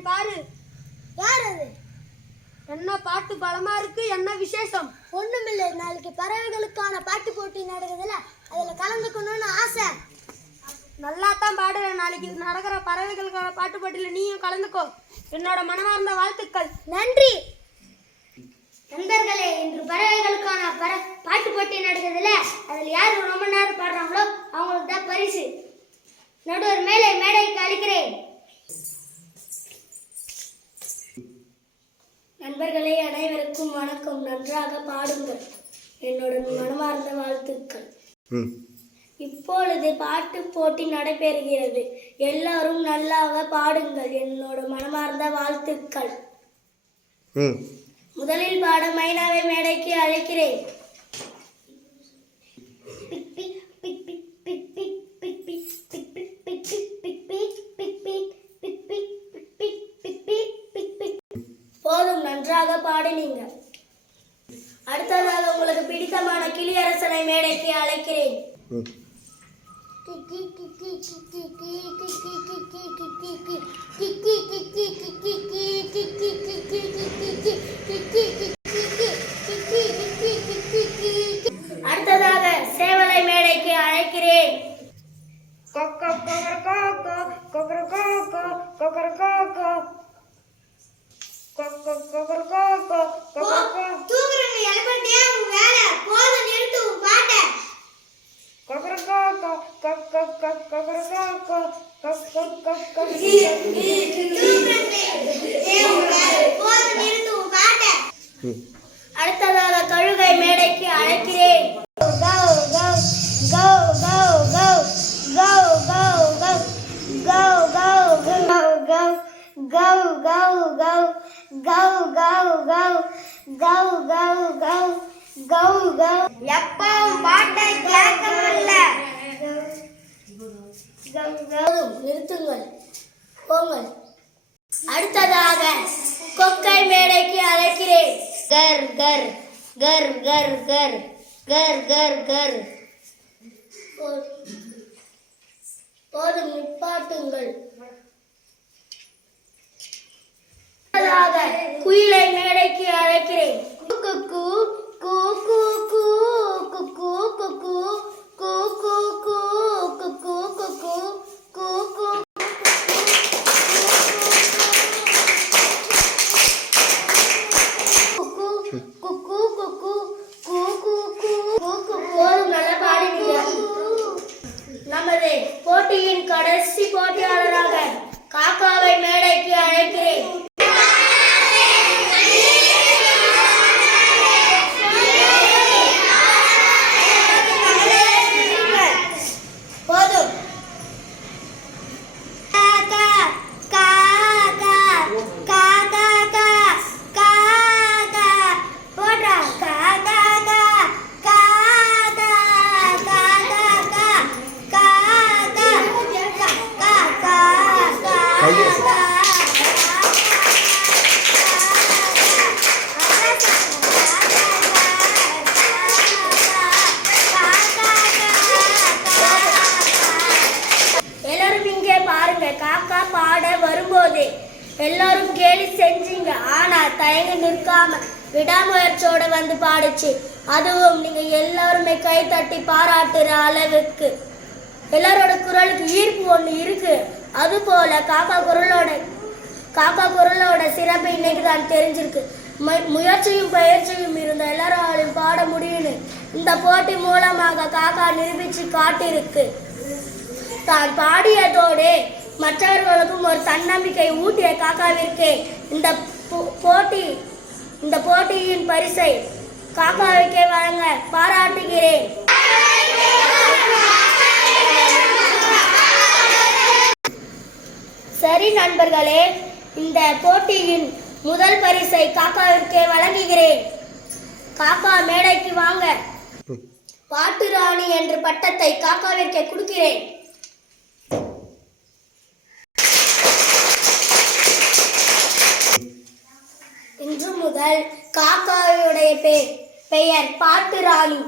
வந்திருக்கிறேன் பாரு. யார் அது? என்ன பாட்டு பலமா இருக்கு, என்ன விசேஷம்? ஒண்ணுமில்லை, நாளைக்கு பறவைகளுக்கான பாட்டு போட்டி நடக்குதுல்ல, அதுல கலந்துக்கணும்னு ஆசை. நல்லா தான் பாடுறேன். நாளைக்கு நடக்கிற பறவைகளுக்கான பாட்டு போட்டியில நீயும் கலந்துக்கோ. என்னோட மனமார்ந்த வாழ்த்துக்கள். நன்றி. நண்பர்களே, இன்று பறவைகளுக்கான பாட்டு போட்டி நடக்குதுல்ல, அதில் யார் ரொம்ப நேரம் பாடுறாங்களோ அவங்களுக்கு தான் பரிசு. நடுவர் மேடைக்கு அளிக்கிறேன். நண்பர்களே, அனைவருக்கும் வணக்கம். நன்றாக பாடுங்கள். என்னோட மனமார்ந்த வாழ்த்துக்கள். இப்பொழுது பாட்டு போட்டி நடைபெறுகிறது. எல்லாரும் நல்லாக பாடுங்கள். என்னோட மனமார்ந்த வாழ்த்துக்கள். முதலில் பாட மைனாவை மேடைக்கு அழைக்கிறேன். போதும், நன்றாக பாடினீங்க. அடுத்ததாக உங்களுக்கு பிடித்தமான கிளியரசனை மேடைக்கு அழைக்கிறேன். அடுத்ததாக சேவலை மேடைக்கு அழைக்கிறேன். அடுத்ததாக கழுகை மேடைக்கு அழைக்கிறேன். எப்பவும் பாட்டை கேட்கவில்ல. நிறுத்துங்கள், போங்கள். அடுத்ததாக கொக்கை மேடைக்கு அழைக்கிறேன். கர் கர் கர் கர் கர் கர் கர் கர். போதும், நிப்பாட்டுங்கள். குயிலை மேடைக்கு அழைக்கிறேன். குக்கு கூ கூ கூ குக்கு குக்கு கூ கூ கூ குக்கு குக்கு கூ கூ. நமது போட்டியின் கடைசி போட்டியாளராக காக்காவை மேடைக்கு அழைக்கிறேன். காக்கா பாட வரும்போது எல்லாரும் கேலி செஞ்சீங்க. ஆனா தயங்கி நிற்காம விடாமுயற்சியோட வந்து பாடுச்சு. அதுவும் நீங்க எல்லாருமே கை தட்டி பாராட்டுற அளவுக்கு. எல்லாரோட குரலுக்கு ஈர்ப்பு ஒண்ணு இருக்கு. அது போல காக்கா குரலோட சிறப்பு இன்னைக்கு தான் தெரிஞ்சிருக்கு. முயற்சியும் பயிற்சியும் இருந்த எல்லாராலையும் பாட முடியும்னு இந்த போட்டி மூலமாக காக்கா நிரூபிச்சு காட்டியிருக்கு. தான் பாடியதோடு மற்றவர்களுக்கும் ஒரு தன்னம்பிக்கை ஊட்டிய காக்காவிற்கு இந்த போட்டியின் பரிசை காக்காவிற்கே வழங்க பாராட்டுகிறேன். சரி நண்பர்களே, இந்த போட்டியின் முதல் பரிசை காக்காவிற்கே வழங்குகிறேன். காக்கா மேடைக்கு வாங்க. பாட்டு ராணி என்ற பட்டத்தை காக்காவிற்கே கொடுக்கிறேன். இன்று முதல் காக்காவுடைய பெயர் பாட்டு ராணி.